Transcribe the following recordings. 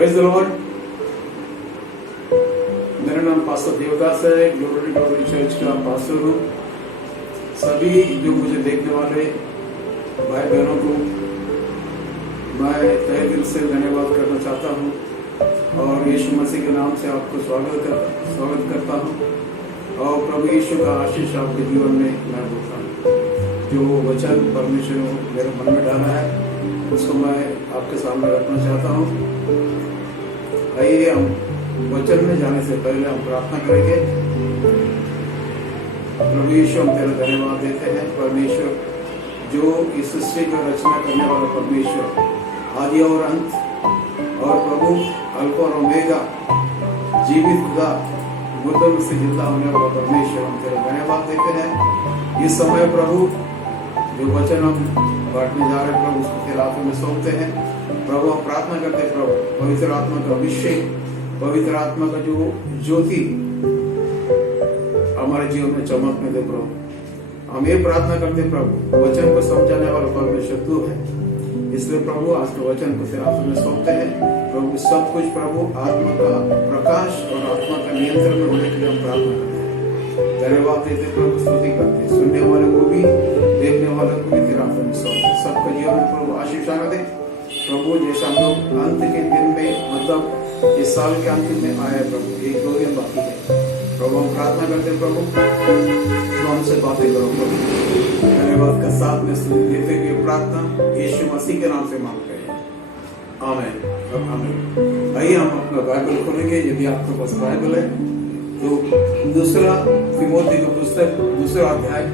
Praise the Lord. मेरा नाम pastor Devdas है, ग्लोरी ग्लोरी चर्च का पास्टर हूँ। सभी जो मुझे देखने वाले भाई बहनों को मैं तहे दिल से धन्यवाद करना चाहता हूँ और यीशु मसीह के नाम से आपको स्वागत करता हूँ और प्रभु यीशु का आशीष आपके जीवन में मैं होता हूँ। जो वचन परमेश्वर ने मेरे मन में डाला है उसको मैं आपके सामने रखना चाहता हूँ। आइए हम वचन में जाने से पहले हम प्रार्थना करेंगे। प्रभु यीशु, हम तेरा धन्यवाद देते हैं परमेश्वर, जो इस सृष्टि का रचना करने वाला परमेश्वर, आदि और अंत और प्रभु अल्फा और ओमेगा, जीवित खुदा, मुर्दों से जिंदा होने वाला परमेश्वर, हम तेरा धन्यवाद देते हैं। इस समय प्रभु जो वचन हम बांटने जा रहे हैं प्रभु, उसको तेरे हाथों में सौंपते हैं। प्रभु हम प्रार्थना करते हैं प्रभु, पवित्र आत्मा का अभिषेक, पवित्र आत्मा का जो ज्योति हमारे जीवन में चमकने दे प्रभु। हम ये प्रार्थना करते हैं प्रभु, वचन को समझाने वाला परमेश्वर तू है, इसलिए प्रभु आज के वचन को तेरे हाथों में सौंपते हैं। प्रभु सब कुछ प्रभु आत्मा का प्रकाश और आत्मा का नियंत्रण में होने के लिए हम प्रार्थना करते हैं। धन्यवाद देते प्रभु, स्तुति करते, सुनने वाले को भी देखने वाले को भी तेरे हाथों में सौंपते। सबका जीवन में प्रभु आशीष आना दे प्रभु। जैसे हम लोग अंत के दिन में, मतलब इस साल के अंत में आए प्रभु, 1-2 दिन बाकी है प्रभु, हम प्रार्थना करते प्रभु, तो हमसे बातें करो प्रभु। धन्यवाद का साथ में देते हुए प्रार्थना यीशु मसीह के नाम से मांगते हैं, आमीन आमीन। आइए हम अपना बाइबल खोलेंगे। यदि आपके पास बाइबल है तो दूसरा तिमोथी का पुस्तक, दूसरा अध्याय,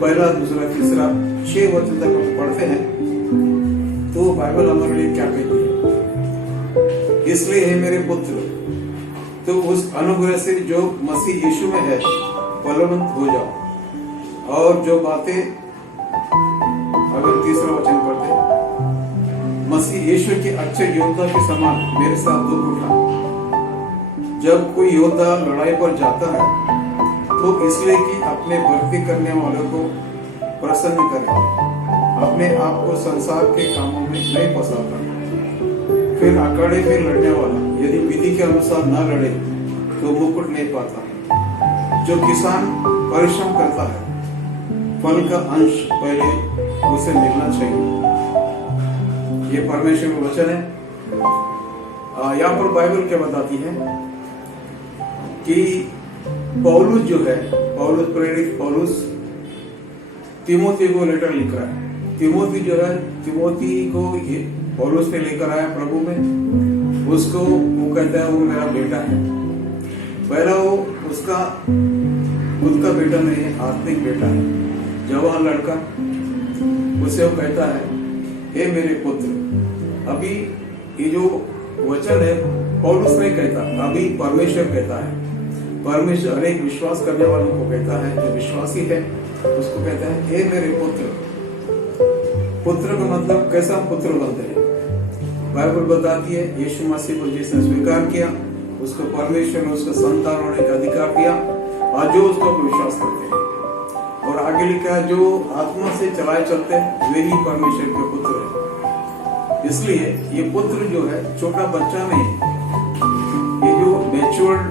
पहला, दूसरा, तीसरा, 6 वचन तक हम पढ़ते हैं तो बाइबल हमारे लिए क्या कहती है। इसलिए हे मेरे पुत्र, तो उस अनुग्रह से जो मसीह यीशु में है बलवंत हो जाओ, और जो बातें, अगर तीसरा वचन पढ़ते, मसीह यीशु के अच्छे योद्धा के समान मेरे साथ दुख उठा। जब कोई योद्धा लड़ाई पर जाता है तो इसलिए कि अपने भर्ती करने वालों को प्रसन्न करे, अपने आप को संसार के कामों में नहीं फंसाता। फिर अखाड़े में लड़ने वाला यदि विधि के अनुसार न लड़े तो मुकुट नहीं पाता। जो किसान परिश्रम करता है, फल का अंश पहले उसे मिलना चाहिए। ये परमेश्वर का वचन है। यहाँ पर बाइबल क्या बताती है कि पौलुस जो है, पौलुस प्रेरित पौलुस तिमोथी को लेटर लिख रहा है। तिमोथी जो है, तिमोथी को ये पौलुस ने लेकर आया प्रभु में। उसको वो कहता है वो मेरा बेटा है। पहला वो उसका खुद का बेटा नहीं है, आत्मिक बेटा है, जवान लड़का। उसे वो कहता है हे मेरे पुत्र। अभी ये जो वचन है पौलुस नहीं कहता, अभी परमेश्वर कहता है। परमेश्वर अनेक विश्वास करने वालों को कहता है, जो विश्वासी है उसको कहता है हे मेरे पुत्र। पुत्र का मतलब कैसा पुत्र बनते हैं, बाइबल बताती है यीशु मसीह को जिसने स्वीकार किया उसको परमेश्वर ने उसका संतान होने का अधिकार दिया, और जो उसको विश्वास करते हैं। और आगे लिखा है जो आत्मा से चलाए चलते हैं वे ही परमेश्वर के पुत्र है। इसलिए ये पुत्र जो है छोटा बच्चा नहीं है, ये जो मैच्योर्ड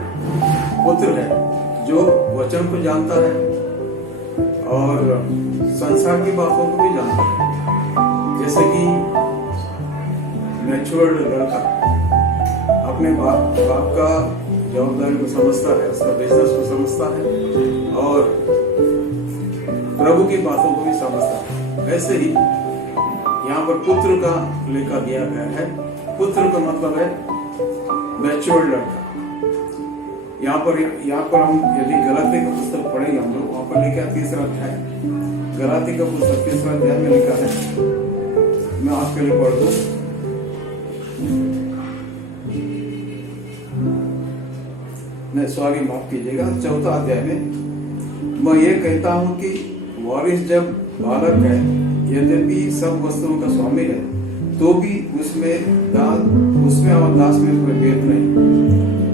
पुत्र है, जो वचन को जानता है और संसार की बातों को भी जानता है। जैसे कि मैच्योर्ड लड़का अपने बाप का जवाबदारी को समझता है, उसका बिजनेस को समझता है और प्रभु की बातों को भी समझता है। वैसे ही यहाँ पर पुत्र का लेखा दिया गया है। पुत्र का मतलब है मैच्योर्ड लड़का। यहाँ पर हम यदि गलाती का पुस्तक पढ़ेंगे हम लोग, वहां पर लिखा है 3रा अध्याय, गलाती का पुस्तक 3रा अध्याय में लिखा है, मैं आपके लिए पढ़ दूं। नहीं सॉरी, माफ कीजिएगा, 4था अध्याय में मैं ये कहता हूं कि वारिस जब बालक है, यद्यपि सब वस्तुओं का स्वामी है, तो भी उसमें और दास में कोई भेद नहीं,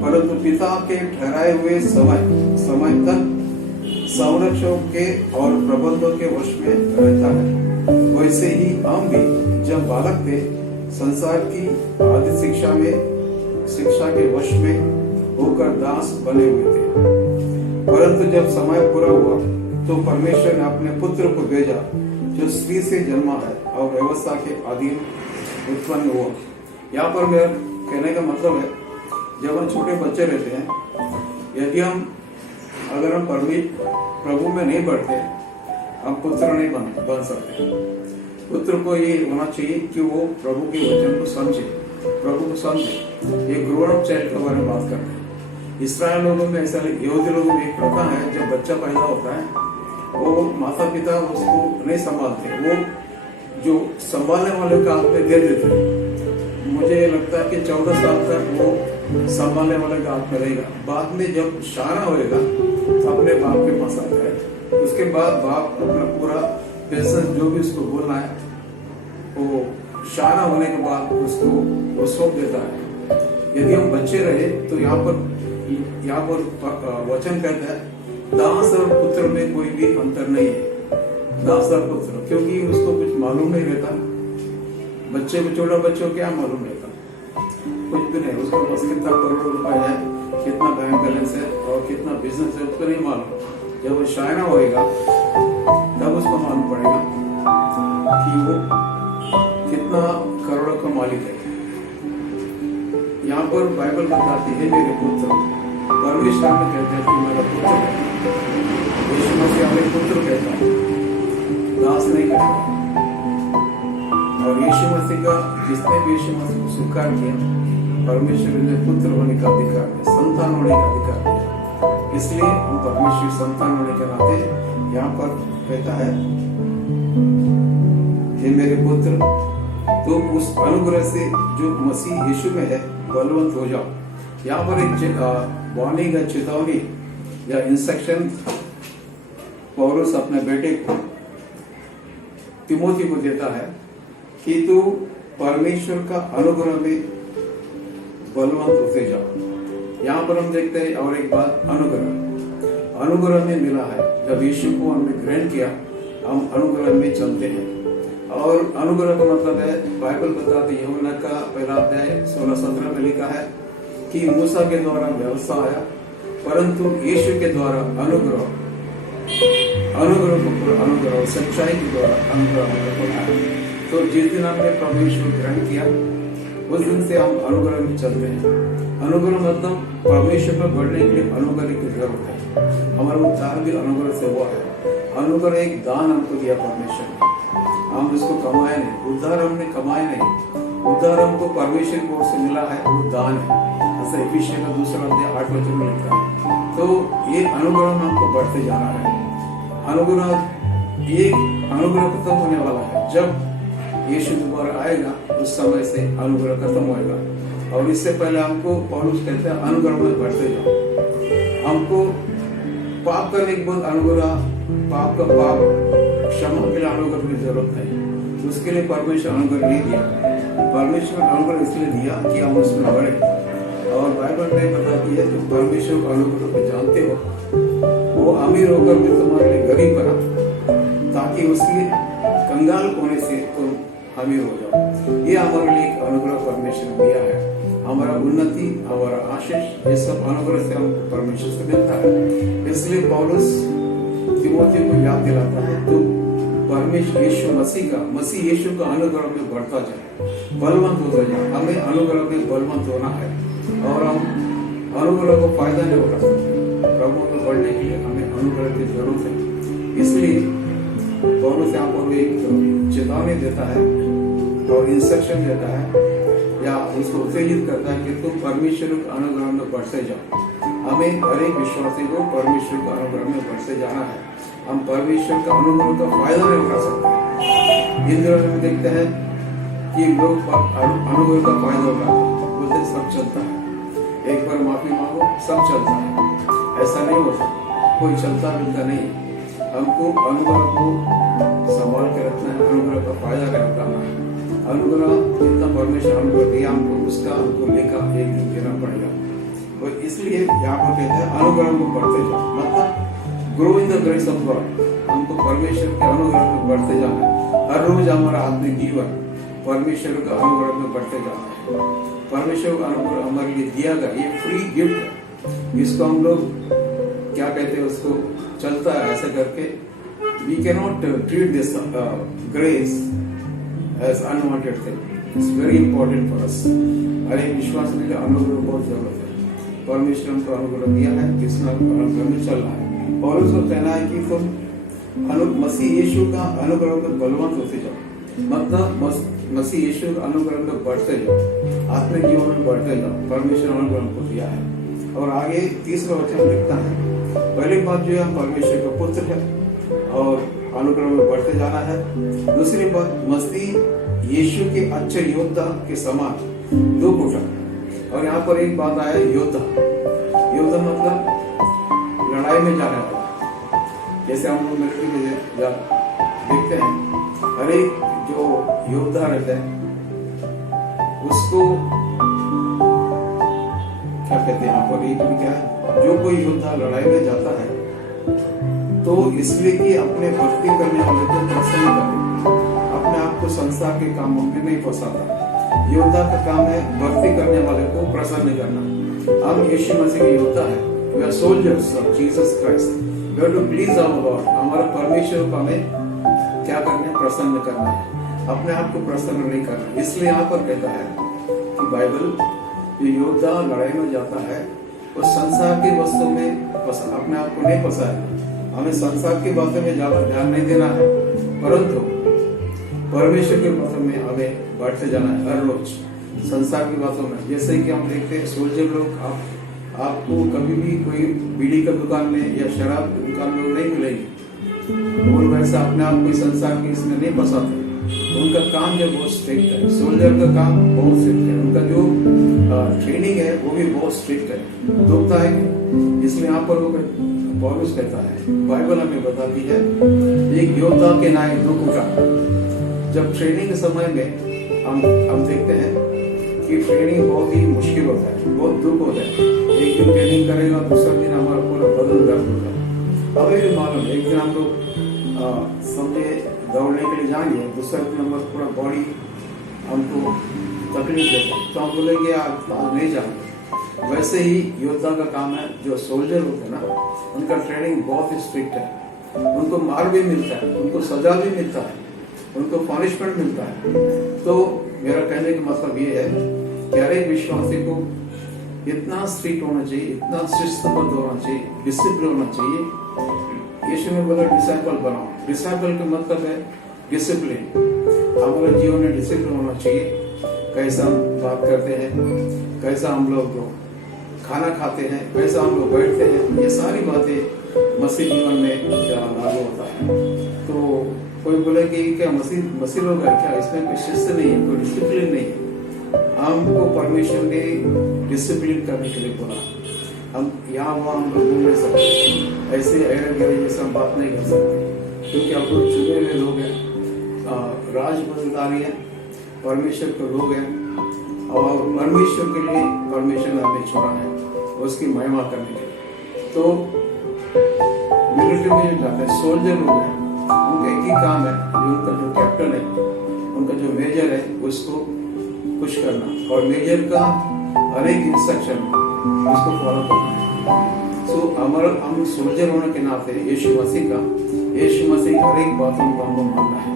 परंतु पिता के ठहराए हुए समय तक संरक्षक के और प्रबंधों के वश में रहता है। वैसे ही हम भी जब बालक थे संसार की आदि शिक्षा में शिक्षा के वश में होकर दास बने हुए थे। परंतु जब समय पूरा हुआ तो परमेश्वर ने अपने पुत्र को भेजा जो स्त्री से जन्मा है और व्यवस्था के अधीन उत्पन्न हुआ। यहाँ पर मेरा कहने का मतलब है, जब हम छोटे बच्चे रहते हैं, यदि अगर हम प्रभु में नहीं बढ़ते, हम पुत्र नहीं बन सकते। पुत्र को ये होना चाहिए कि वो प्रभु के वचन को समझे, प्रभु को समझे। ये ग्रोन अप चाइल्ड के बारे में बात करते हैं। इस्राएल लोगों में ऐसा, यहूदी लोगों में एक प्रथा है, जब बच्चा पैदा होता है वो माता पिता उसको नहीं संभालते, वो जो संभालने वाले का हाथ में दे देते हैं। मुझे लगता है कि 14 साल तक वो संभालने वाले का हाथ में रहेगा। बाद में जब शाना होएगा अपने बाप के पास आता है, उसके बाद बाप अपना पूरा बिजनेस जो भी उसको बोलना है वो शाना होने के बाद उसको वो सौंप देता है। यदि हम बच्चे रहे तो यहाँ पर वचन कहता है, दास और पुत्र में कोई भी अंतर नहीं है। दास और पुत्र, क्योंकि उसको कुछ मालूम नहीं रहता। बच्चे को, छोटा बच्चों को क्या मालूम रहता, कुछ भी नहीं। उसको बस कितना करोड़ रुपए है, कितना बैंक बैलेंस है और कितना बिजनेस है, उसको नहीं मालूम। जब वो शायना होएगा तब उसको मालूम पड़ेगा कि वो कितना करोड़ों का मालिक है। यहाँ पर बाइबल बताती है, मेरे पुत्र, परमेश्वर में कहते हैं कि मेरा पुत्र है। यीशु मसीह हमें पुत्र कहता है, दास नहीं कहता। और यीशु मसीह का, जिसने भी यीशु मसीह को स्वीकार किया, परमेश्वर ने पुत्र होने का अधिकार है, संतान होने का अधिकार है। इसलिए हम परमेश्वर संतान होने के नाते यहाँ पर कहता है, हे मेरे पुत्र, तो उस अनुग्रह से जो मसीह यीशु में है बलवंत हो जाओ। यहाँ पर एक वार्निंग या चेतावनी या इंस्ट्रक्शन पौलुस अपने बेटे को, तिमोथी को देता है कि तू परमेश्वर का अनुग्रह में बलवंत होते जाओ। यहाँ पर हम देखते हैं और एक बात, अनुग्रह में मिला है। जब यीशु को हमने ग्रहण किया, हम अनुग्रह में चलते हैं। और अनुग्रह का मतलब है, बाइबल बताती है, यूहन्ना का पहला अध्याय 16-17 में लिखा है कि मूसा के द्वारा व्यवस्था आया, परंतु यीशु के द्वारा अनुग्रह और सच्चाई के द्वारा अनुग्रह को आया। तो जिस दिन हमने परमेश्वर ग्रहण किया, उस दिन से हम अनुग्रह में चलते हैं। अनुग्रह मतलब परमेश्वर पर बढ़ने के लिए अनुग्रह की जरूरत है। हमारा उद्धार भी अनुग्रह से हुआ है। अनुग्रह एक दान हमको दिया परमेश्वर ने, हम इसको कमाए नहीं, उद्धार हमने कमाए नहीं, उद्धार हमको परमेश्वर की ओर से मिला है, वो दान है। ऐसा इफिसियंस का 2 अध्याय 8 वचन में लिखा है। तो ये अनुग्रह में हमको बढ़ते जाना है। अनुग्रह खत्म होने वाला है। जब यीशु दोबारा आएगा उस समय से अनुग्रह खत्म होएगा। और इससे पहले हमको पौलुस कहते हैं अनुग्रह में बढ़ते जाओ। हमको पाप करने के बाद अनुग्रह, पाप क्षमा के लिए अनुग्रह की जरूरत है। उसके लिए परमेश्वर अनुग्रह नहीं दिया। परमेश्वर अनुग्रह इसलिए दिया कि हम उसमें बढ़े। और बाइबल में बताती है, तुम परमेश्वर को अनुग्रह को जानते हो, वो अमीर होकर भी तुम्हारे लिए गरीब बना, ताकि उसके कंगाल होने से तुम अमीर हो जाओ। ये हमारे लिए एक अनुग्रह परमेश्वर ने दिया है। हमारा उन्नति, हमारा आशीष, ये सब अनुग्रह से हमको परमेश्वर से मिलता है। इसलिए पौलुस तिमोथी को याद दिलाता है, तो परमेश्वर मसीह यीशु का अनुग्रह में बढ़ता जाए, बलवंत होता जाए। हमें अनुग्रह में बलवंत होना है और हम अनुग्रह को फायदा नहीं उठा सकते। प्रभु में बढ़ने के लिए हमें अनुग्रह की जरूरत है। इसलिए पौलुस यहाँ पर एक चेतावनी देता है और इंस्ट्रक्शन देता है या उसको उत्तेजित करता है कि तुम परमेश्वर के अनुग्रह में बढ़ते जाओ। हमें हर एक विश्वासी को परमेश्वर के अनुग्रह में बढ़ते जाना है। हम परमेश्वर का अनुग्रह का फायदा नहीं उठा सकते। इन दिनों में देखते हैं कि लोग अनुग्रह का फायदा उठाते हैं, बोलते सब चलता है, एक बार माफी मांगो सब चलता है। ऐसा नहीं होता, कोई चलता मिलता नहीं। हमको अनुग्रह को संभाल के रखना है, अनुग्रह का फायदा उठाना है। अनुग्रह जितना परमेश्वर अनुग्रह दिया हमको, उसका हमको लेकर एक दिन देना पड़ेगा। और इसलिए यहाँ पर कहते हैं अनुग्रह में बढ़ते जाओ, मतलब grow in the grace of God. हमको परमेश्वर के अनुग्रह में बढ़ते जाना है। हर रोज हमारा आत्मिक जीवन परमेश्वर का अनुग्रह में बढ़ते जाना है। परमेश्वर का अनुग्रह हमारे लिए दिया गया, ये फ्री गिफ्ट है। इसको हम लोग क्या कहते हैं, उसको चलता है ऐसा करके, we can not treat this grace as unwanted thing. It's very important for us. अरे विश्वास के अनुग्रह बहुत जरूरत है। परमेश्वर हमको अनुग्रह दिया है, किसने अनुग्रह में चल रहा है। और उसको कहना है कि तुम मसीह यीशु का अनुग्रह में बलवंत होते जाओ, मतलब मसीह यीशु का अनुग्रह में बढ़ते जाओ, आत्मिक जीवन में बढ़ते जाओ। परमेश्वर अनुग्रह हमको दिया है। और आगे तीसरा वचन लिखता है, पहली बात जो है परमेश्वर का पुत्र है और अनुग्रह में बढ़ते जाना है। दूसरी बात, मसीह यीशु के अच्छे योद्धा के समान दुख उठा। और यहाँ पर एक बात आया, योद्धा। योद्धा मतलब लड़ाई में जाने वाला। जैसे हम लोग मिलिट्री में देखते हैं, हर एक जो योद्धा रहता है उसको क्या कहते हैं, यहाँ पर एक भी क्या है, जो कोई योद्धा लड़ाई में जाता है तो इसलिए कि अपने भक्ति करने वाले को प्रसन्न करे, अपने आप को संसार के कामों में नहीं फंसाता। योद्धा का काम है भक्ति करने वाले को प्रसन्न करना। हम यीशु मसीह के योद्धा है, we are soldiers of Jesus Christ. We have to please our Lord. हमारा परमेश्वर को हमें क्या करना है, प्रसन्न करना है, अपने आप को प्रसन्न नहीं करना। इसलिए यहाँ पर कहता है कि बाइबल, जो योद्धा लड़ाई में जाता है वो संसार की वस्तु में अपने आप को नहीं फंसाएगा। हमें संसार की बातों में ज्यादा ध्यान नहीं देना है, परंतु परमेश्वर की बातों में हमें बढ़ते जाना है हर रोज। संसार की बातों में, जैसे कि हम देखते हैं सोल्जर लोग, आपको कभी भी कोई बीड़ी का दुकान में या शराब दुकान में नहीं मिलेगी। और वैसा अपने आप कोई संसार की इसमें नहीं फंसाते। उनका काम जो बहुत स्ट्रिक्ट है, सोल्जर का काम बहुत स्ट्रिक्ट है, उनका जो ट्रेनिंग है वो भी बहुत स्ट्रिक्ट है, दुखता है। इसलिए यहाँ पर वो पौलुस कहता है, बाइबल हमें बताती है, एक योद्धा के नाय दुख उठा। जब ट्रेनिंग के समय में हम देखते हैं कि ट्रेनिंग बहुत ही मुश्किल होता है, बहुत दुख होता है। एक दिन ट्रेनिंग करेगा, दूसरा दिन हमारा पूरा बदन दर्द होता है। हमें भी मालूम, एक दिन हम लोग समझे दौड़ने के लिए जाएंगे, दूसरा दिन हमारा पूरा बॉडी हमको तकलीफ देता है, तो हम बोलेंगे आज नहीं जाएंगे। वैसे ही योद्धा का काम है, जो सोल्जर होते हैं ना, उनका ट्रेनिंग बहुत ही स्ट्रिक्ट है। उनको मार भी मिलता है, उनको सजा भी मिलता है, उनको पनिशमेंट मिलता है। तो मेरा कहने का मतलब ये है कि हर एक विश्वासी को इतना स्ट्रिक्ट होना चाहिए, इतना शिस्तबद्ध होना चाहिए, डिसिप्लिन होना चाहिए। यीशु ने बोला डिसाइपल बनाओ। डिसाइपल का मतलब है डिसिप्लिन। हमारे जीवन में डिसिप्लिन होना चाहिए। कैसा हम बात करते हैं, कैसा हम लोग खाना खाते हैं, कैसा हम लोग बैठते हैं, ये सारी बातें मसीह जीवन में क्या लागू होता है। तो कोई बोले कि क्या मसीह लोग है क्या, इसमें कोई शिस्त नहीं है, कोई डिसिप्लिन नहीं है। हमको परमेश्वर ने डिसिप्लिन करने के लिए बोला। हम यहाँ वहाँ हम लोग घूम नहीं सकते, ऐसे अरे गहरे जैसे हम बात नहीं कर सकते, क्योंकि हम लोग चुने हुए लोग हैं, राज बदलदारी है, परमेश्वर के लोग हैं। और परमेश्वर के लिए परमेश्वर ने हमें चुना है, उसकी महिमा करने के लिए। तो मिलिट्री में जो जाते हैं सोल्जर लोग हैं, उनका एक ही काम है, उनका जो कैप्टन है, उनका जो मेजर है, उसको खुश करना, और मेजर का हर एक इंस्ट्रक्शन उसको फॉलो करना है। सो हम सोल्जर होने के नाते यीशु मसीह की हर एक बातों को हमको मानना है,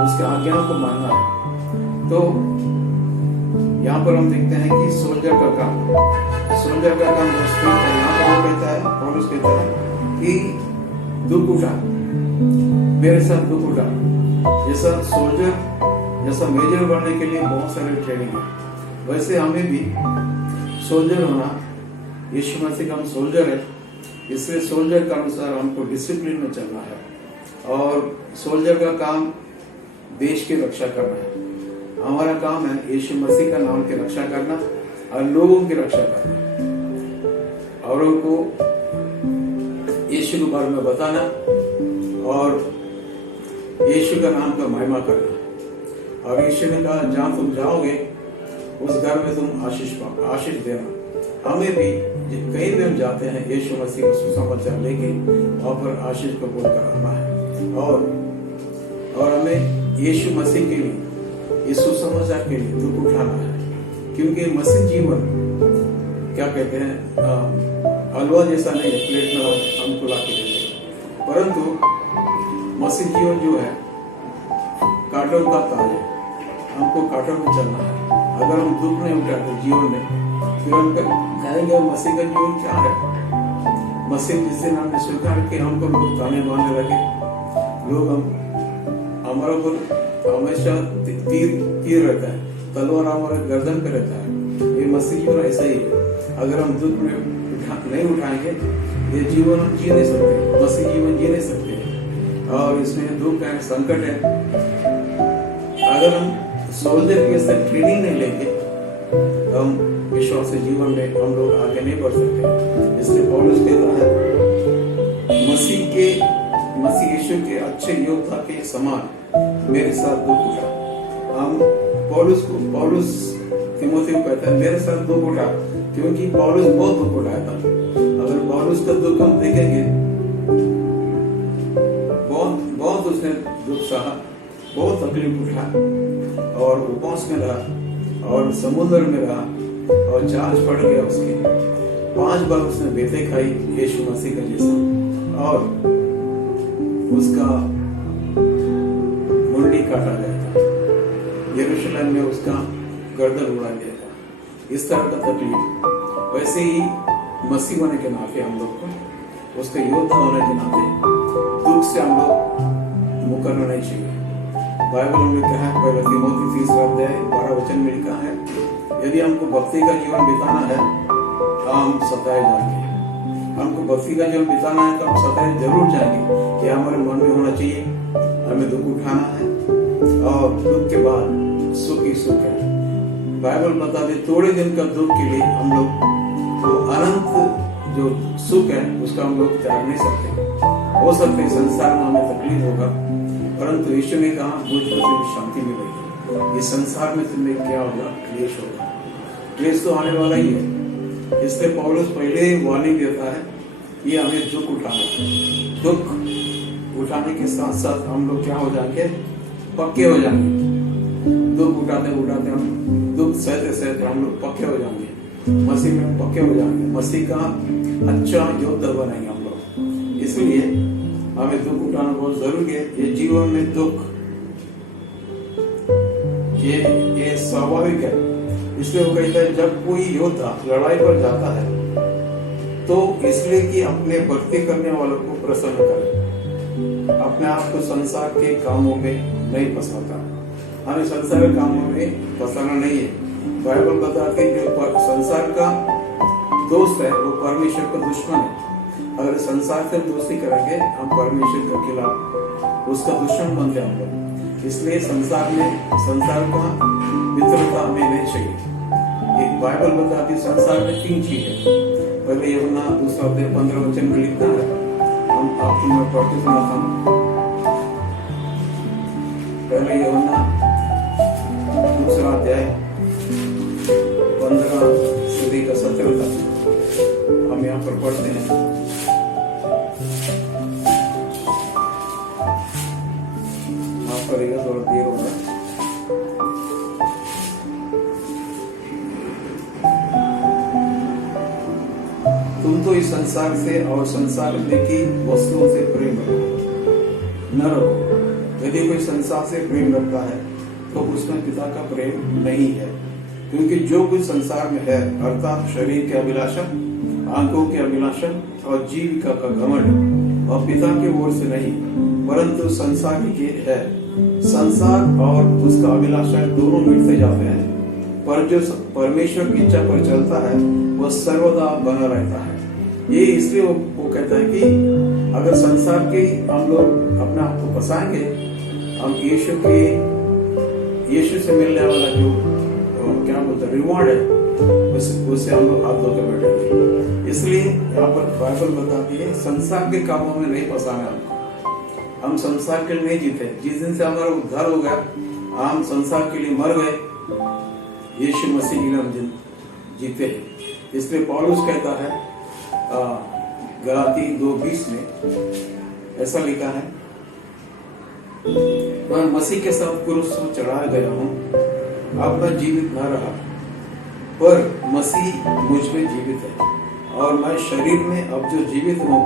उसके आज्ञाओं को मानना है। तो यहाँ पर हम देखते हैं कि सोल्जर का काम दोस्तों है। यहाँ पर वो कहता है, पौलुस कहता है कि दुख उठा, मेरे साथ दुख उठा। जैसा सोल्जर, जैसा मेजर बनने के लिए बहुत सारे ट्रेनिंग है, वैसे हमें भी सोल्जर होना। यीशु मसीह का हम सोल्जर है, इसलिए सोल्जर का अनुसार हमको डिसिप्लिन में चलना है। और सोल्जर का काम देश की रक्षा करना है। हमारा काम है यीशु मसीह का नाम की रक्षा करना और लोगों की रक्षा करना, औरों को यीशु के बारे में बताना और यीशु का नाम का महिमा करना। और यीशु ने कहा, जहां तुम जाओगे उस घर में तुम आशीष देना। हमें भी कहीं भी हम जाते हैं, यीशु मसीह का सुसमाचार लेके वहां पर आशीष को बोलकर आना है। और हमें यीशु मसीह के लिए, इस सुसमाचार के लिए दुख उठाना है। क्योंकि मसीह जीवन क्या कहते हैं, हलवा जैसा नहीं है प्लेट में हमको ला के देते, परंतु मसीह जीवन जो है कार्टून का ताज है। हमको कार्टून में चलना है। अगर हम दुख नहीं उठाते जीवन में, फिर हम कहेंगे मसीह का जीवन क्या है। मसीह जिस दिन हमने स्वीकार कि हमको लोग ताने मारने लगे, लोग हमारे ऊपर हमेशा तीर रहता है, तलवार हमारे गर्दन पे रहता है। ये मसीह जीवन ऐसा ही है। अगर हम दुख में नहीं उठाएंगे, ये जीवन हम जी नहीं सकते, मसीह जीवन जी नहीं सकते। और इसमें दुख है, संकट है। अगर हम सोल्जर की से ट्रेनिंग नहीं लेंगे, तो हम विश्वासी जीवन में हम लोग आगे नहीं बढ़ सकते। इसलिए पौलुस कहता है मसीह यीशु के अच्छे योद्धा के समान मेरे साथ दुख उठा। हम पौलुस तिमोथी को कहता है मेरे साथ दुख उठा, क्योंकि पौलुस बहुत दुख उठाया था। अगर पौलुस का दुख हम देखेंगे, बहुत उसने दुख सहा, बहुत तकलीफ उठा और उपवास में रहा और समुद्र में रहा और जहाज पड़ गया उसकी। 5 बार उसने बेटे खाई यीशु मसीह का जैसा, और उसका मुंडी काटा गया था, यरूशलेम में उसका गर्दन उड़ा गया था। इस तरह का तकलीफ। वैसे ही मसीह होने के नाते हम लोग को, उसके योद्धा होने के नाते दुख से हम लोग मुकरना नहीं चाहिए। बाइबल में कहा है, पहले तिमोथी 3:12 में लिखा है, यदि हमको भक्ति का जीवन बिताना है तो हम सताए जाएंगे। हमको भक्ति का जीवन बिताना है तो हम सताए जरूर जाएंगे। कि हमारे मन में होना चाहिए हमें दुख उठाना है, और दुख के बाद सुख ही सुख है। बाइबल बता दे थोड़े दिन का दुख के लिए हम लोग वो अनंत जो सुख है उसका हम लोग त्याग नहीं सकते। हो सकते है संसार में हमें तकलीफ होगा, परंतु यीशु ने कहा मुझ पर तुम्हें शांति मिलेगी। इस संसार में तुम्हें क्या होगा? क्लेश होगा। क्लेश तो आने वाला ही है। इसलिए पौलुस पहले वार्निंग देता है कि हमें दुख उठाना है। दुख उठाने के साथ साथ हम लोग क्या हो जाएंगे? पक्के हो जाएंगे। दुख उठाते उठाते हम दुख सहते सहते हम लोग पक्के हो जाएंगे, मसीह में पक्के हो जाएंगे, मसीह का अच्छा योद्धा बनेंगे हम लोग। इसलिए हमें दुख उठाना बहुत जरूरी है। ये जीवन में दुख ये स्वाभाविक है। इसलिए वो कहता है जब कोई योद्धा लड़ाई पर जाता है तो इसलिए कि अपने भक्ति करने वालों को प्रसन्न करे, अपने आप को संसार के कामों में नहीं फंसाता। हमें संसार के कामों में फंसाना नहीं है। बाइबल बताती है जो संसार का दोस्त है वो परमेश्वर का दुश्मन है। अगर संसार से दोस्ती करेंगे हम परमेश्वर के खिलाफ उसका दुश्मन बनते हैं हम लोग। इसलिए संसार का मित्रता हमें नहीं चाहिए। एक बाइबल बताती संसार में 3 चीज है। पहले यूहन्ना 2:15 में लिखता है, हम आपको मैं पढ़ते सुनाता हूँ। पहले यूहन्ना 2:15 से लेकर 17 तक हम यहाँ पर पढ़ते हैं। माफ करिएगा थोड़ा देर होगा। तुम तो इस संसार से और संसार की वस्तुओं से प्रेम रखो न रखो। यदि कोई संसार से प्रेम रखता है तो उसमें पिता का प्रेम नहीं है। क्योंकि जो कुछ संसार में है अर्थात शरीर के अभिलाषा, आंखों के अभिलाषा और जीविका का घमंड और पिता की ओर से नहीं परंतु संसार के है। संसार और उसका अभिलाषा दोनों मिटते जाते हैं, पर जो परमेश्वर की इच्छा पर चलता है वह सर्वदा बना रहता है। ये इसलिए वो कहता है कि अगर संसार के हम लोग अपने आप को फंसाएंगे, हम यीशु से मिलने वाला जो क्या बोलते हैं रिवॉर्ड है उससे हम लोग हाथ धोकर बैठेंगे। इसलिए यहाँ पर बाइबल बताती है संसार के कामों में नहीं फंसाना हमको। हम संसार के लिए नहीं जीते। जिस दिन से हमारा उद्धार हो गया हम संसार के लिए मर गए, यीशु मसीह के लिए हम जीते हैं। इसलिए पौलुस कहता है गलाती 2:20 में ऐसा लिखा है, मैं मसीह के साथ क्रूस पर चढ़ाया गया हूँ, अब मैं जीवित न रहा पर मसीह मुझ में जीवित है और मैं शरीर में अब जो जीवित हूँ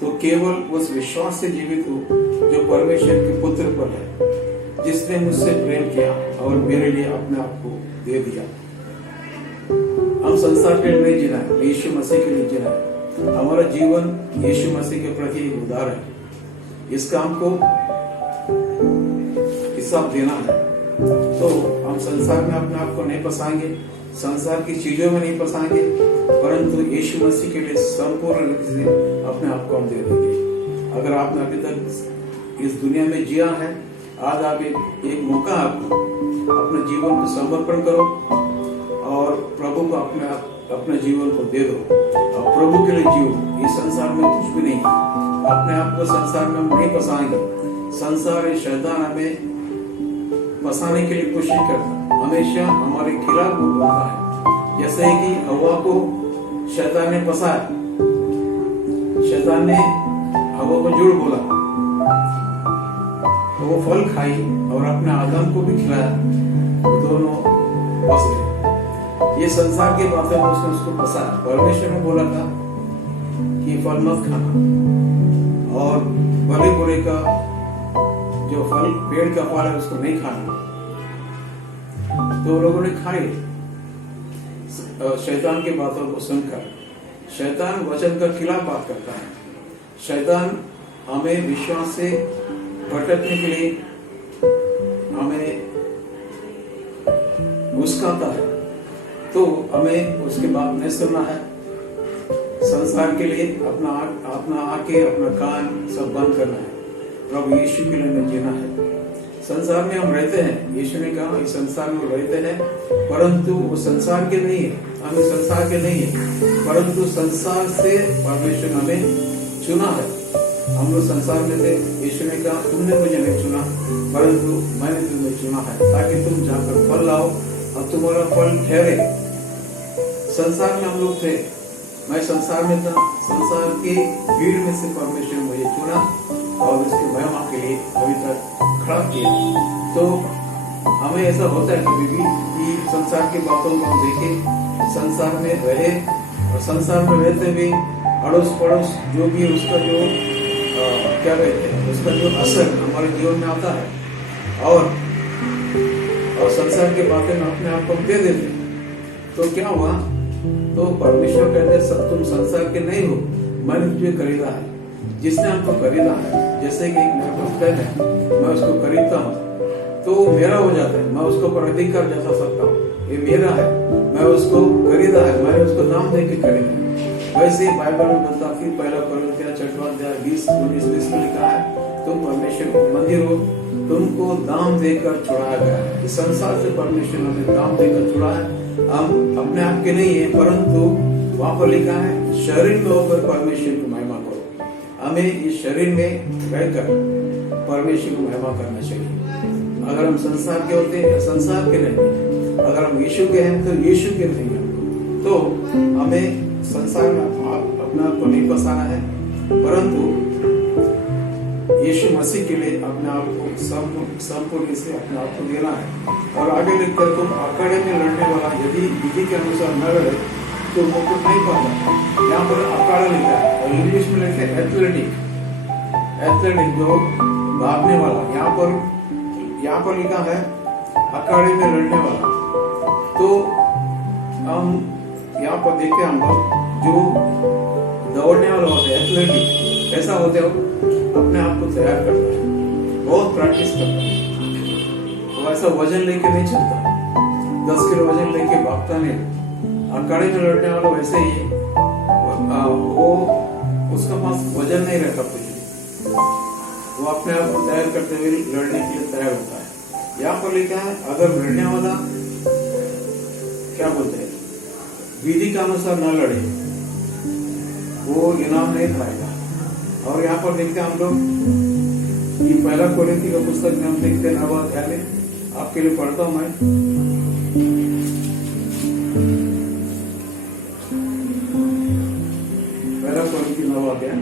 तो केवल उस विश्वास से जीवित हूँ जो परमेश्वर के पुत्र पर है, जिसने मुझसे प्रेम किया और मेरे लिए अपने आप को दे दिया। हम संसार के लिए नहीं जीना है, यीशु मसीह के लिए जीना है। हमारा जीवन यीशु मसीह के प्रति एक उदाहरण है, इसका हमको हिसाब देना है। तो हम संसार में अपने आप को नहीं फंसाएंगे, संसार की चीजों में नहीं फंसाएंगे, परंतु यीशु मसीह के लिए संपूर्ण रूप से अपने आप को हम दे देंगे। अगर आपने अभी तक इस दुनिया में जिया है, आज आप एक मौका आपको अपने जीवन को समर्पण करो और प्रभु को अपने जीवन को दे दो और प्रभु के लिए जियो। इस संसार में कुछ भी नहीं, अपने आप को संसार में हम नहीं फंसाएंगे। संसार शैतान हमें फंसाने के लिए कोशिश करता, हमेशा हमारे खिलाफ वो बोलता है। जैसे कि हवा को शैतान ने फंसाया, शैतान ने हवा को झूठ बोला, वो फल खाई और अपने आदम को भी खिलाया, दोनों फंस गए। ये संसार की बातें उसने उसको फंसाया। परमेश्वर ने बोला था कि फल मत खाना और भले बुरे का जो फल, पेड़ का फल है उसको नहीं खाना। तो लोगों ने खाए शैतान की बातों को सुनकर। शैतान वचन का खिलाफ बात करता है। शैतान हमें विश्वास से भटकने के लिए हमें उस्काता है, तो हमें उसके बात नहीं सुनना है। संसार के लिए अपना आंखें, अपना कान सब बंद करना है, प्रभु यीशु के लिए हमें जीना है। संसार में हम रहते हैं, यीशु ने कहा इस संसार में रहते हैं, परंतु वो संसार के नहीं है, हम संसार के नहीं है, परंतु संसार से परमेश्वर हमें चुना है। हम लोग संसार में थे, यीशु ने कहा तुमने मुझे नहीं चुना, परंतु मैंने तुम्हें चुना है ताकि तुम जाकर फल लाओ और तुम्हारा फल ठहरे। संसार में हम लोग थे, मैं संसार में था, संसार की भीड़ में से परमेश्वर मुझे चुना और उसके महिमा के लिए अभी तक खड़ा किया। तो हमें ऐसा होता है कभी भी कि संसार की बातों को हम देखें, संसार में रहे और संसार में रहते हुए अड़ोस पड़ोस जो भी है उसका जो क्या कहते हैं, उसका जो असर हमारे जीवन में आता है और संसार की बातें में अपने आप को दे देते। तो क्या हुआ, तो परमेश्वर कहते सब तुम संसार के नहीं हो, मैंने तुझे खरीदा है। जिसने हमको खरीदा है, जैसे कि मेरा पुस्तक है, मैं उसको खरीदता हूँ तो मेरा हो जाता है, मैं उसको पर अधिकार जता सकता हूँ, ये मेरा है, मैं उसको खरीदा है, मैंने उसको नाम दे के खरीदा है। वैसे ही बाइबल में बताती, 1 कोरिन्थियों 6:20-19 में लिखा है तुम परमेश्वर को मंदिर हो, तुमको दाम देकर छुड़ाया गया है। इस संसार से परमेश्वर ने दाम देकर छुड़ाया, हम अपने आप के नहीं है, परंतु वहां पर लिखा है शरीर में होकर परमेश्वर को महिमा करो। हमें इस शरीर में रहकर परमेश्वर को महिमा करना चाहिए। अगर हम संसार के होते हैं, संसार के नहीं, अगर हम यीशु के हैं तो यीशु के नहीं हैं। तो हमें संसार में अपने आप को नहीं फंसाना है, परंतु यीशु मसीह के लिए अपने आप को संपूर्ण से अपने आप को देना है। और आगे लिखकर तुम अखाड़े में लड़ने वाला यदि विधि के अनुसार न लड़े तो मुकुट नहीं पाता। यहाँ पर अखाड़ा लिखा है और इंग्लिश में लिखा है एथलेटिक, जो भागने वाला। यहाँ पर लिखा है अखाड़े में लड़ने वाला। तो हम यहाँ पर देखे, हम लोग जो दौड़ने वाला होते हैं, एथलेटिक कैसा होते हो, अपने आप को तैयार करता है, बहुत प्रैक्टिस करता है। वो ऐसा वजन लेके नहीं चलता, 10 किलो वजन लेके भागता नहीं। अखाड़े में लड़ने वाला वैसे ही वो उसका पास वजन नहीं रहता कुछ भी, वो अपने आप को तैयार करते हुए लड़ने के लिए तैयार होता है। यहाँ पर लिखा है अगर लड़ने वाला क्या बोलते हैं, विधि के अनुसार न लड़े वो इनाम नहीं पाएगा। और यहाँ पर देखते हैं हम लोग ये 1 कोरिन्थियों का पुस्तक में हम देखते हैं 9वां अध्याय में, आपके लिए पढ़ता हूं मैं। 1 कोरिन्थियों 9वां अध्याय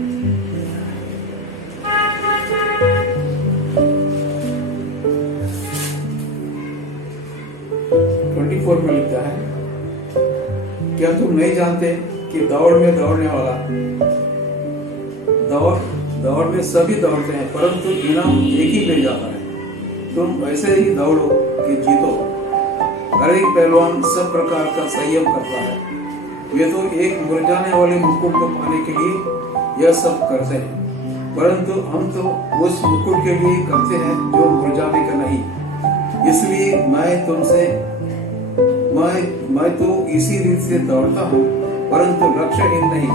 24 में लिखता है क्या तुम नहीं जानते कि दौड़ में दौड़ने वाला दौड़ में सभी दौड़ते हैं, परंतु इनाम एक ही ले जाता है। तुम ऐसे ही दौड़ो कि जीतो। हर एक पहलवान सब प्रकार का संयम करता है। वे तो एक मुरझाने वाले मुकुट को पाने के लिए यह सब करते हैं, परंतु हम तो उस मुकुट के लिए करते हैं जो मुरझाने का नहीं। इसलिए मैं तो इसी रीति से दौड़ता हूँ, परंतु लक्ष्यहीन नहीं।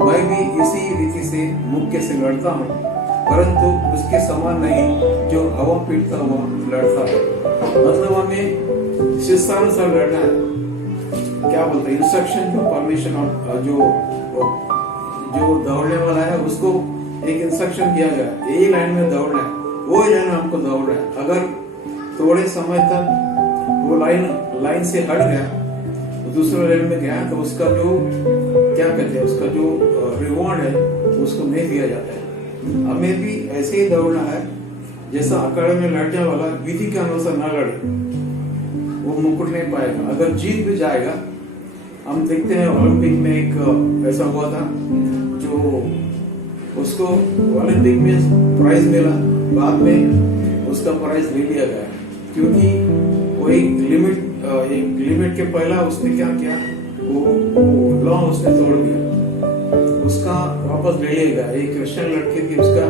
मैं भी इसी रीति से मुक्के से लड़ता हूँ, परंतु उसके समान नहीं जो हवा पीटता हुआ लड़ता है। मतलब हमें शिष्टानुसार लड़ना है। क्या बोलते हैं, इंस्ट्रक्शन जो परमिशन जो दौड़ने वाला है उसको एक इंस्ट्रक्शन दिया गया, यही लाइन में दौड़ना है, वो लाइन में हमको दौड़ना है। अगर थोड़े समय तक वो लाइन से हट गया, तो दूसरे लाइन में गया, तो उसका जो क्या कहते हैं, उसका जो रिवॉर्ड है उसको नहीं दिया जाता है। हमें भी ऐसे ही दौड़ना है जैसा अखाड़े में लड़ने वाला विधि के अनुसार न लड़े, वो मुकुट नहीं पाएगा। अगर जीत भी जाएगा, हम देखते हैं ओलंपिक में एक ऐसा हुआ था जो उसको ओलंपिक में प्राइज मिला, बाद में उसका प्राइज ले लिया गया, क्योंकि वो एक लिमिट के पहला उसने क्या किया, वो लॉ उसने तोड़ दिया, उसका वापस ले लिया गया। एक क्रिश्चियन लड़के थी, उसका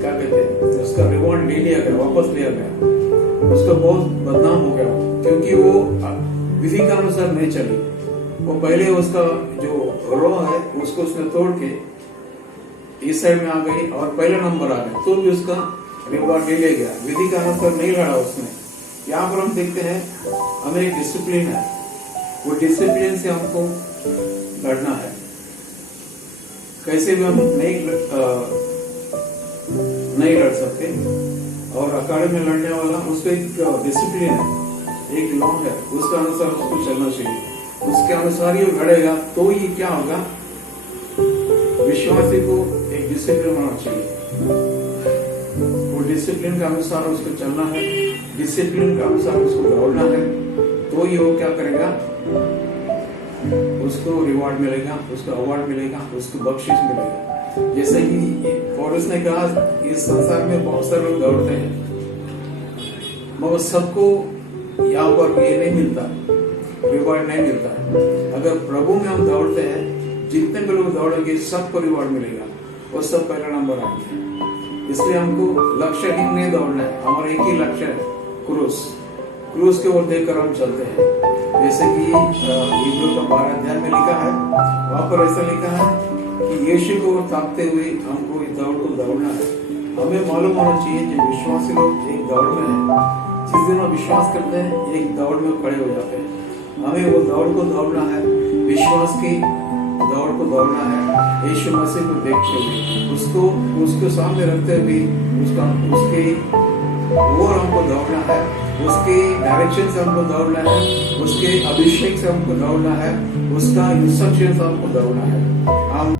क्या कहते हैं, उसका रिवॉर्ड ले लिया गया, वापस लिया गया। उसका बहुत बदनाम हो गया, क्योंकि वो विधि के अनुसार नहीं चली। वो पहले उसका जो रो है उसको उसने तोड़ के इस साइड में आ गई और पहला नंबर आ गया, तो भी उसका रिवॉर्ड ले लिया गया। विधि का अनुसार नहीं लड़ा उसने। यहाँ पर हम देखते हैं हमें एक डिसिप्लिन है, वो डिसिप्लिन से हमको लड़ना है। कैसे भी हम नहीं लड़ सकते। और अखाड़े में लड़ने वाला उसका एक डिसिप्लिन है, एक लॉ है, उसके अनुसार उसको चलना चाहिए। उसके अनुसार ही लड़ेगा तो ये क्या होगा, विश्वासी को एक डिसिप्लिन होना चाहिए। वो डिसिप्लिन के अनुसार उसको चलना है, डिसिप्लिन के अनुसार उसको दौड़ना है, तो ये वो क्या करेगा, उसको रिवॉर्ड मिलेगा, उसको अवार्ड मिलेगा, उसको बख्शिश मिलेगा। जैसे कि पौलुस ने कहा, इस संसार में बहुत सारे लोग दौड़ते हैं, मगर सबको यहाँ पर ये नहीं मिलता, रिवॉर्ड नहीं मिलता है। अगर प्रभु में हम दौड़ते हैं, जितने भी लोग दौड़ेंगे सबको रिवॉर्ड मिलेगा और सब पहला नंबर आएंगे। इसलिए हमको लक्ष्यहीन नहीं दौड़ना है। हमारा एक ही लक्ष्य है, क्रूस के ओर देखकर हम चलते हैं। जैसे कि इब्रानियों का 12 अध्याय में लिखा है, वहां पर ऐसा लिखा है कि यीशु को ताकते हुए हमको इस दौड़ को दौड़ना है। हमें मालूम होना चाहिए कि विश्वासी लोग एक दौड़ में है। जिस दिन हम विश्वास करते हैं, एक दौड़ में खड़े हो जाते हैं। हमें वो दौड़ को दौड़ना है, विश्वास की दौड़ को दौड़ना है, यीशु मसीह को देखते हुए, उसको सामने रखते हुए, उसके ओर हमको दौड़ना है, उसके डायरेक्शन से हमको दौड़ना है, उसके अभिषेक से हमको दौड़ना है, उसका इंस्ट्रक्शन से हमको दौड़ना है। हम